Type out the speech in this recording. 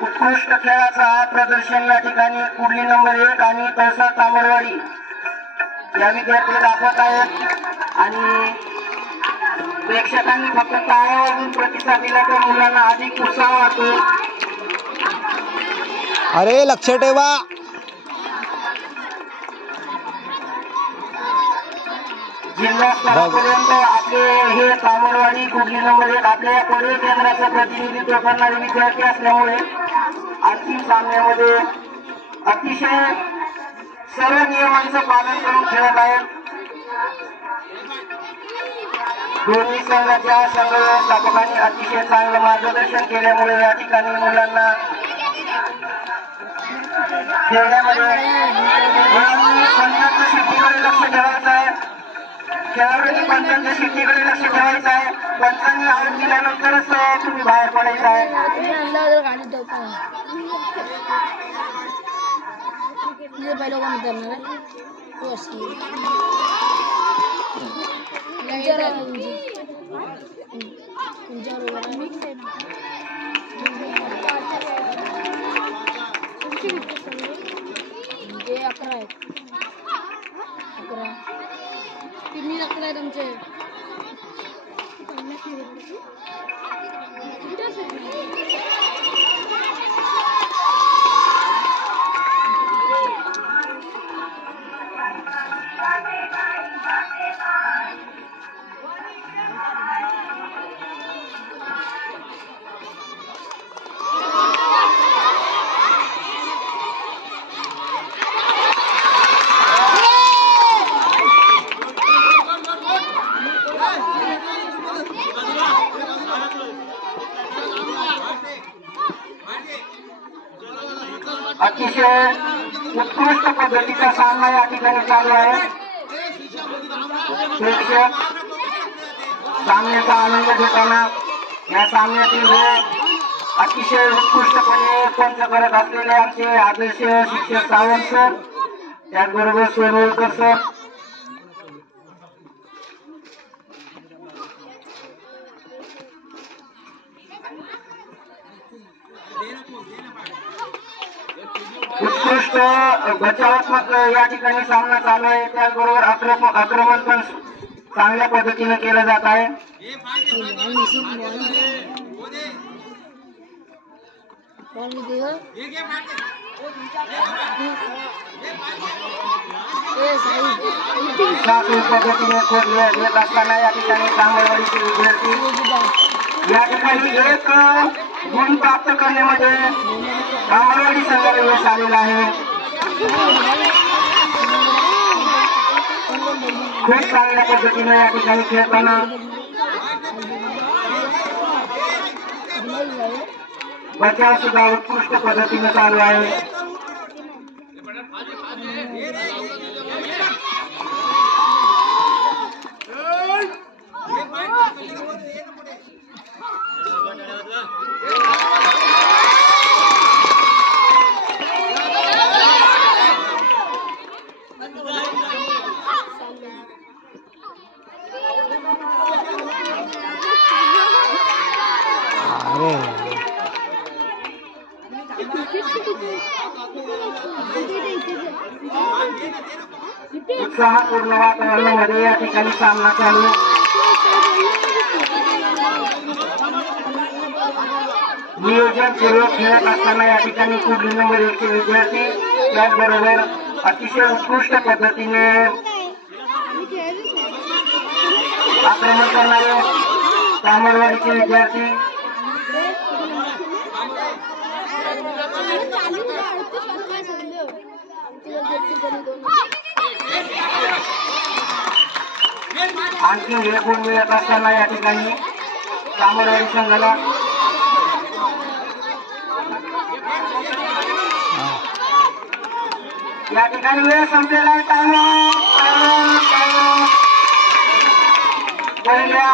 उत्कृष्ट खेळाचा प्रदर्शन या ठिकाणी कुडली नंबर 1 आणि तहसील तामरवाडी या विद्यार्थी दाखवत आहेत आणि प्रेक्षकांनी फक्त टाळ्या वाजवून प्रतिसाद दिला तर मुलांना अधिक उत्साह वाटतो। अरे लक्ष ठेवा। जिल्हा स्तरापर्यंत आपले हे तामरवाडी कुडली नंबर 1 आपल्या पर्व केंद्राचं प्रतिनिधित्व करणारे विद्यार्थी असल्यामुळे अंतिम सामन्यामध्ये अतिशय सर्व नियमांचं पालन करून खेळत आहेत। दोन्ही संघाच्या संघ व्यवस्थापकांनी अतिशय चांगलं मार्गदर्शन केल्यामुळे या ठिकाणी मुलांना खेळण्यामध्ये पंचांच्या शिट्टीकडे लक्ष ठेवायचं आहे। खेळाडूंनी पंचांच्या शिट्टीकडे लक्ष ठेवायचं आहे। पंचांनी आऊट दिल्यानंतरच तुम्ही बाहेर पडायचं आहे। कितनी रख रहे तुमसे अतिशय उत्कृष्ट पद्धतीचा सामना या ठिकाणी चालू आहे। प्रेक्षक सामन्याचा आनंद घेताना या सामन्यातील अतिशय उत्कृष्टपणे पंच करत असलेले आमचे आदर्श शिक्षक सावंत सर, त्याचबरोबर सोनवलकर सर, उत्कृष्ट बचावात्मक या ठिकाणी सामना चालू आहे। त्याचबरोबर आक्रमण पण चांगल्या पद्धतीने केलं जात आहे। पद्धतीने घेत असताना या ठिकाणी तामरवाडीचे विद्यार्थी या ठिकाणी एक गुण प्राप्त करण्यामध्ये तामरवाडी संघाला यश आलेलं आहे। खूप चांगल्या पद्धतीने या ठिकाणी खेळताना बचाव सुद्धा उत्कृष्ट पद्धतीने चालू आहे। उत्साहपूर्ण वातावरणामध्ये या ठिकाणी सामना चालू। नियोजनपूर्वक खेळत असताना या ठिकाणी कुडली नंबर 1 चे विद्यार्थी, त्याचबरोबर अतिशय उत्कृष्ट पद्धतीने आक्रमण करणारे तामरवाडीचे विद्यार्थी आणखी एक गुण मिळत असताना या ठिकाणी तामरवाडी संघाला या ठिकाणी वेळ संपलेला आहे। पहिल्या